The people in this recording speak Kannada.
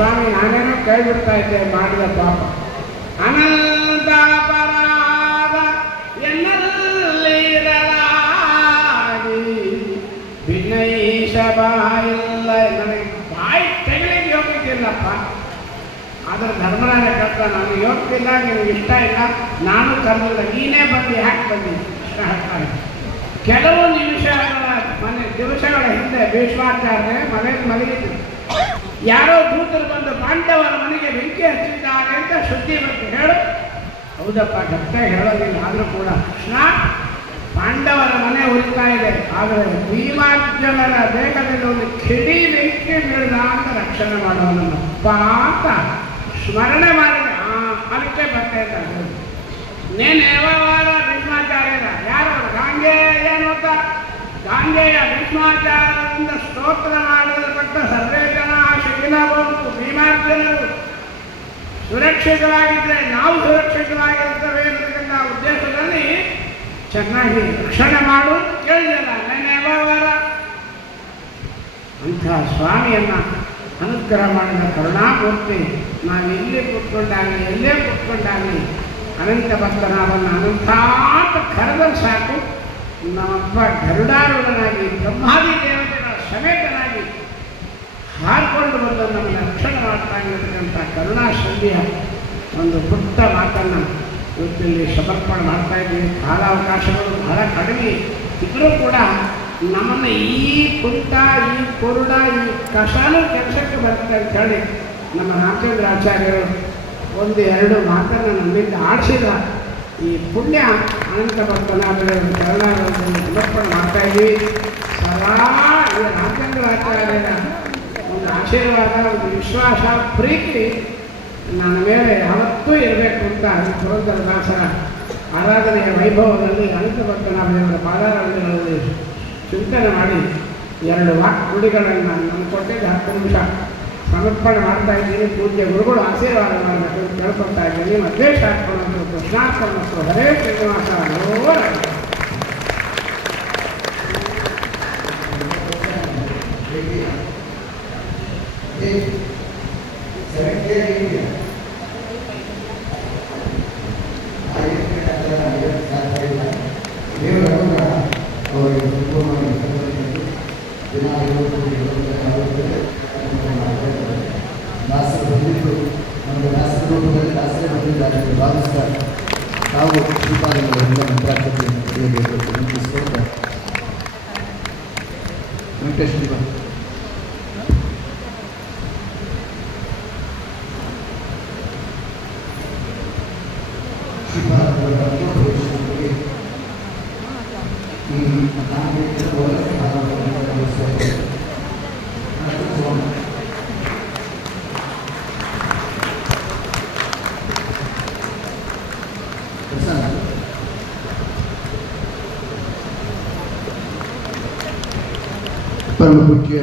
ಸ್ವಾಮಿ ನಾನೇನೋ ಕೈ ಬಿಡ್ತಾ ಇದ್ದೆ ಮಾಡಿದ ಪಾಪ ಅನಂತ ಅಪರಾಧ ಎನ್ನಲ್ಲಿರಲಾಗಿ ಭಿನ್ನೈಷ ಬಾಯಿಲ್ಲ ನನಗೆ ಬಾಯಿ ತೆಗಲಿಕ್ಕೆ ಯೋಗ್ಯತಿಲ್ಲಪ್ಪ. ಆದ್ರೆ ಧರ್ಮರಾಜ ಕರ್ತ ನನಗೆ ಯೋಗ್ಯತಿಲ್ಲ, ನಿನಗೆ ಇಷ್ಟ ಇಲ್ಲ, ನಾನು ಕರೆದಿಲ್ಲ, ನೀನೇ ಬಂದು ಯಾಕೆ ಬಂದಿದ್ದೆ ಕೃಷ್ಣ ಹೇಳ್ತಾರೆ. ಕೆಲವು ದಿವಸಗಳ ಹಿಂದೆ ಭೀಷ್ಮಾಚಾರ್ಯ ಮನೆಯಲ್ಲಿ ಮಲಗಿದ್ರು. ಯಾರೋ ದೂತರು ಬಂದು ಪಾಂಡವರ ಮನೆಗೆ ಬೆಂಕಿ ಹಚ್ಚಿದ್ದಾರೆ ಅಂತ ಸುದ್ದಿ ಬಂತು. ಹೇಳು. ಹೌದಪ್ಪ, ಗಟ್ಟೆ ಹೇಳೋದಿಲ್ಲ, ಆದರೂ ಕೂಡ ಕೃಷ್ಣ ಪಾಂಡವರ ಮನೆ ಉರಿತಾ ಇದೆ, ಆದರೆ ಭೀಮಾರ್ಜುನರ ದೇಹದಲ್ಲಿ ಒಂದು ಕಿಡಿ ಬೆಂಕಿ ಬೀಳ್ದ ಅಂತ ರಕ್ಷಣೆ ಮಾಡೋನಪ್ಪ ಅಂತ ಸ್ಮರಣೆ ಮಾಡಿದ. ಅದಕ್ಕೆ ಬರ್ತಾ ಇದ್ದಾರೆ. ನೇನು ಯಾವಾರ ಭೀಷ್ಮಾಚಾರ್ಯರ ಯಾರು ಗಾಂಗೇಯ ಅಂತ ಗಾಂಗೇಯ ಭೀಷ್ಮಾಚಾರ್ಯರಿಂದ ಸ್ತೋತ್ರ ಮಾಡಲ್ಪಟ್ಟ ಸರ್ವೇ ಜನ ಶಿಖಿಲವಂತು ಭೀಮಾರ್ಜುನರು ಸುರಕ್ಷಿತವಾಗಿದ್ದರೆ ನಾವು ಸುರಕ್ಷಿತವಾಗಿರ್ತೇವೆ ಅಂತಕ್ಕಂಥ ಉದ್ದೇಶದಲ್ಲಿ ಚೆನ್ನಾಗಿ ರಕ್ಷಣೆ ಮಾಡು ಕೇಳಿದಲ್ಲ. ನೇನು ಯಾವಾರ ಅಂಥ ಸ್ವಾಮಿಯನ್ನ ಅನುಗ್ರಹ ಮಾಡಿದ ಕರುಣಾಮೂರ್ತಿ ನಾವು ಎಲ್ಲಿ ಕೂತ್ಕೊಂಡಾಗಲಿ ಎಲ್ಲೇ ಕೂತ್ಕೊಂಡಾಗಲಿ ಅನಂತ ಭಕ್ತನಾದನ್ನು ಅನಂತಾಂತ ಕರೆದರೆ ಸಾಕು, ನಮ್ಮಪ್ಪ ಗರುಡಾರೂಢನಾಗಿ ಬ್ರಹ್ಮಾದಿ ದೇವತೆಗಳ ಸಮೇತನಾಗಿ ಹಾರಿಕೊಂಡು ಬಂದು ನಮ್ಮನ್ನು ರಕ್ಷಣೆ ಮಾಡ್ತಾ ಇರತಕ್ಕಂಥ ಕರುಣಾಶಲ್ಯ ಒಂದು ಪುಟ್ಟ ಮಾತನ್ನು ಇವತ್ತಿಲ್ಲಿ ಸಮರ್ಪಣೆ ಮಾಡ್ತಾ ಇದ್ದೀವಿ. ಕಾಲಾವಕಾಶಗಳು ಬಹಳ ಕಡಿಮೆ ಇದ್ದರೂ ಕೂಡ ನಮ್ಮನ್ನು ಈ ಪುಟ್ಟ, ಈ ಕುರುಡ, ಈ ಕಷಾನು ಕೆಲಸಕ್ಕೆ ಬರ್ತದೆ ಅಂತ ಹೇಳಿ ನಮ್ಮ ರಾಮಚಂದ್ರ ಆಚಾರ್ಯರು ಒಂದು ಎರಡು ಮಾತನ್ನು ನಮ್ಮಿಂದ ಆಡಿಸಿದ ಈ ಪುಣ್ಯ ಅನಂತ ಭಕ್ತನಾದರೆ ಕರುಣಾದಲ್ಲಿ ಸಮರ್ಪಣೆ ಮಾಡ್ತಾ ಇದ್ದೀವಿ. ಸದಾ ಈ ರಾಮಚಂದ್ರ ಆಚಾರ್ಯರ ಒಂದು ಆಶೀರ್ವಾದ, ಒಂದು ವಿಶ್ವಾಸ, ಪ್ರೀತಿ ನನ್ನ ಮೇಲೆ ಯಾವತ್ತೂ ಇರಬೇಕು ಅಂತ ಪುರಂದರದಾಸರ ಆರಾಧನೆಯ ವೈಭವದಲ್ಲಿ ಅನಂತ ಭಕ್ತನಾಭರ ಪಾದಾರಗಳಲ್ಲಿ ಚಿಂತನೆ ಮಾಡಿ ಎರಡು ನುಡಿಗಳನ್ನು ನಾನು ಕೊಟ್ಟಿದ್ದೆ 10 ನಿಮಿಷ ಸಮರ್ಪಣೆ ಮಾಡ್ತಾ ಇದ್ದೀನಿ. ಪೂಜ್ಯ ಗುರುಗಳು ಆಶೀರ್ವಾದ ಮಾಡಬೇಕು ಅಂತ ಕೇಳ್ಕೊಳ್ತಾ ಇದ್ದೀನಿ. ಮಧ್ವೇಶ ಹಾಕೊಂಡು ಕೃಷ್ಣಾರ್ಪಣ ಹರೇ ಶ್ರೀನಿವಾಸ ನೋರ. ಭಾವಿಸ್ತಾರೆ ನಾವು ಶ್ರೀಪಾದಗಳಿಂದ ಮಂತ್ರಾಕ್ಷತೆಯನ್ನು ಪಡೆಯಬೇಕು ಅಂತ ವಿನಂತಿಸಿಕೊಂಡು ವೆಂಕಟೇಶ್ ಶ್ರೀಪಾದಗಳ ಭವಿಷ್ಯದಲ್ಲಿ ಈ ಪರಮ ಪೂಜ್ಯ